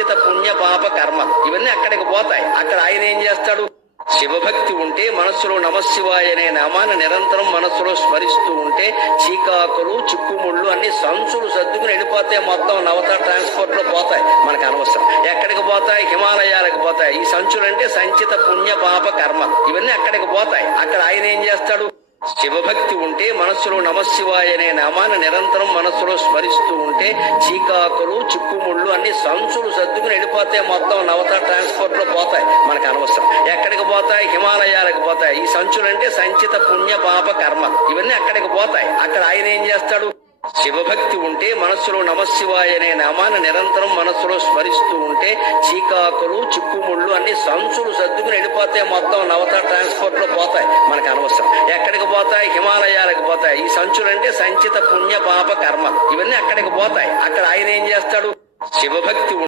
సంచిత పుణ్య పాప కర్మ ఇవన్నీ అక్కడికి పోతాయి. అక్కడ ఆయన ఏం చేస్తాడు? శివభక్తి ఉంటే, మనస్సులో నమశివాయ అనే నామాన్ని నిరంతరం మనస్సులో స్మరిస్తూ ఉంటే చీకాకులు చిక్కుముళ్ళు అన్ని సంచులు సర్దుకుని వెళ్ళిపోతే మొత్తం నవత ట్రాన్స్పోర్ట్ లో పోతాయి. మనకు అనవసరం. ఎక్కడికి పోతాయి? హిమాలయాలకు పోతాయి. ఈ సంచులు అంటే సంచిత పుణ్య పాప కర్మ ఇవన్నీ అక్కడికి పోతాయి. అక్కడ ఆయన ఏం చేస్తాడు? శివభక్తి ఉంటే, మనస్సులో నమశివాయ అనే నామాన్ని నిరంతరం మనస్సులో స్మరిస్తూ ఉంటే చీకాకులు చిక్కుముళ్ళు అన్ని సంచులు సర్దుకుని వెళ్ళిపోతే మొత్తం నవత ట్రాన్స్పోర్ట్ లో పోతాయి. మనకు అనవసరం. ఎక్కడికి పోతాయి? హిమాలయాలకు పోతాయి. ఈ సంచులు అంటే సంచిత పుణ్య పాప కర్మ ఇవన్నీ అక్కడికి పోతాయి. అక్కడ ఆయన ఏం చేస్తాడు? శివభక్తి ఉంటే, మనస్సులో నమశివాయ అనే నామాన్ని నిరంతరం మనస్సులో స్మరిస్తూ ఉంటే చీకాకులు చిక్కుముళ్ళు అన్ని సంచులు సర్దుకుని వెళ్ళిపోతే మొత్తం నవత ట్రాన్స్పోర్ట్ లో పోతాయి. మనకు అనవసరం. ఎక్కడికి పోతాయి? హిమాలయాలకు పోతాయి. ఈ సంచులు అంటే సంచిత పుణ్య పాప కర్మ ఇవన్నీ అక్కడికి పోతాయి. అక్కడ ఆయన ఏం చేస్తాడు? శివభక్తి